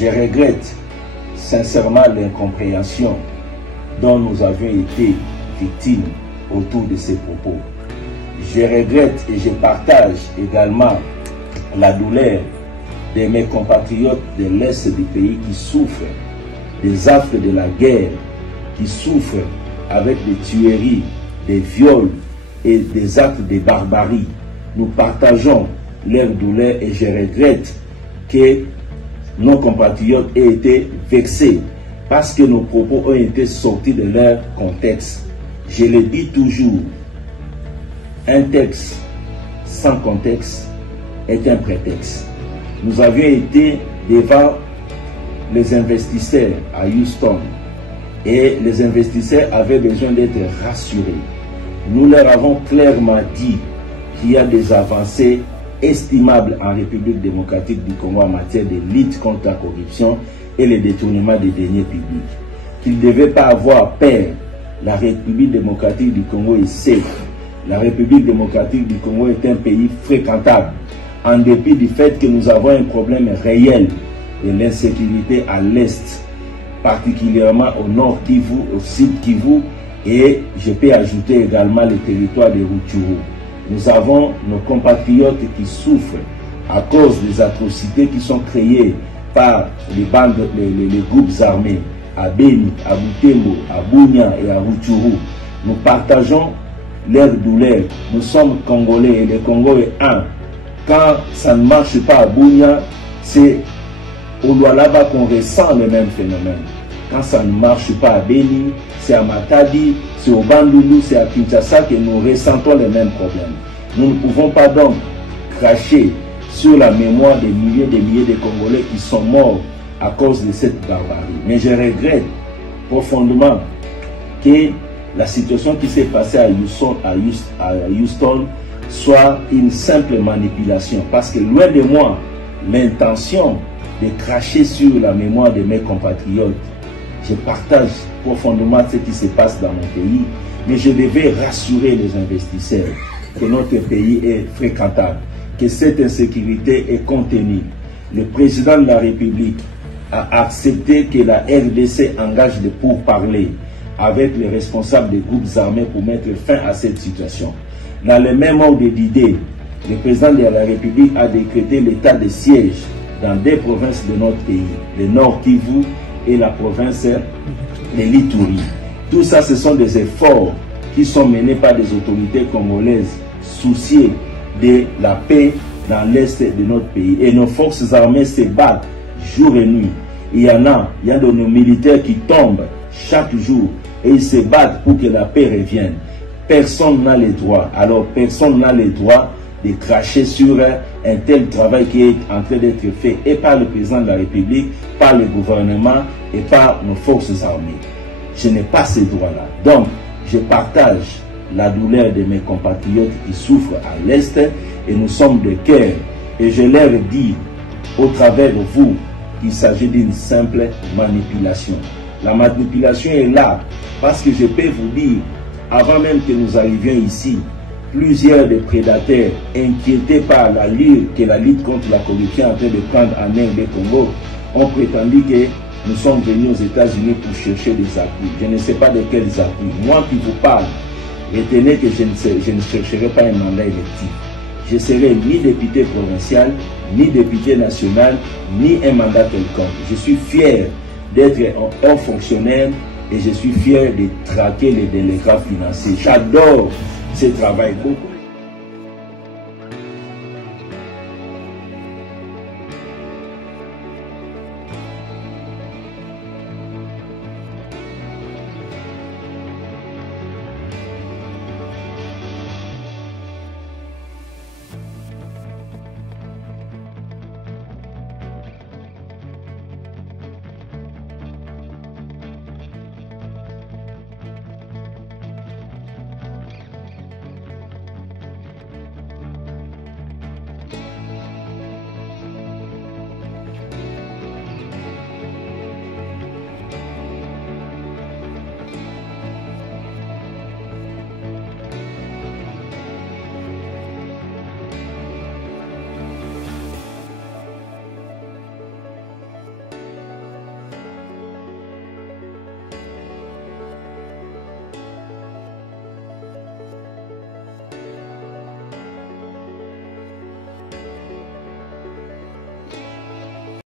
Je regrette sincèrement l'incompréhension dont nous avions été victimes autour de ces propos. Je regrette et je partage également la douleur de mes compatriotes de l'Est du pays qui souffrent des affres de la guerre, qui souffrent avec des tueries, des viols et des actes de barbarie. Nous partageons leur douleur et je regrette que nos compatriotes aient été vexés parce que nos propos ont été sortis de leur contexte. Je le dis toujours, un texte sans contexte est un prétexte. Nous avions été devant les investisseurs à Houston et les investisseurs avaient besoin d'être rassurés. Nous leur avons clairement dit qu'il y a des avancées estimables en République démocratique du Congo en matière de lutte contre la corruption et le détournement des deniers publics. Qu'ils ne devaient pas avoir peur. La République démocratique du Congo est safe. La République démocratique du Congo est un pays fréquentable, en dépit du fait que nous avons un problème réel de l'insécurité à l'Est, particulièrement au nord Kivu, au sud Kivu, et je peux ajouter également le territoire de Rutshuru. Nous avons nos compatriotes qui souffrent à cause des atrocités qui sont créées par les bandes, les groupes armés à Beni, à Butembo, à Bunia et à Rutshuru. Nous partageons leur douleur. Nous sommes Congolais et le Congo est un. Quand ça ne marche pas à Bunia, c'est au Lualaba qu'on ressent le même phénomène. Quand ça ne marche pas à Beni, c'est à Matadi, c'est au Bandundu, c'est à Kinshasa que nous ressentons les mêmes problèmes. Nous ne pouvons pas donc cracher sur la mémoire des milliers de Congolais qui sont morts à cause de cette barbarie. Mais je regrette profondément que la situation qui s'est passée à Houston soit une simple manipulation. Parce que loin de moi, l'intention de cracher sur la mémoire de mes compatriotes. Je partage profondément ce qui se passe dans mon pays, mais je devais rassurer les investisseurs que notre pays est fréquentable, que cette insécurité est contenue. Le président de la République a accepté que la RDC engage des pourparlers avec les responsables des groupes armés pour mettre fin à cette situation. Dans le même ordre d'idées, le président de la République a décrété l'état de siège dans deux provinces de notre pays, le Nord Kivu et la province de l'Ituri. Tout ça, ce sont des efforts qui sont menés par des autorités congolaises souciées de la paix dans l'est de notre pays. Et nos forces armées se battent jour et nuit. Il y a de nos militaires qui tombent chaque jour et ils se battent pour que la paix revienne. Personne n'a le droit. Alors personne n'a le droit de cracher sur un tel travail qui est en train d'être fait et par le président de la République, par le gouvernement et par nos forces armées. Je n'ai pas ces droits-là. Donc, je partage la douleur de mes compatriotes qui souffrent à l'Est et nous sommes de cœur. Et je leur dis, au travers de vous, qu'il s'agit d'une simple manipulation. La manipulation est là parce que je peux vous dire, avant même que nous arrivions ici, plusieurs des prédateurs inquiétés par la lutte contre la corruption en train de prendre en main le Congo ont prétendu que nous sommes venus aux États-Unis pour chercher des appuis. Je ne sais pas de quels appuis. Moi qui vous parle, retenez que je ne chercherai pas un mandat électif. Je serai ni député provincial, ni député national, ni un mandat quelconque. Je suis fier d'être un haut fonctionnaire et je suis fier de traquer les délégats financiers. J'adore ce travail beaucoup.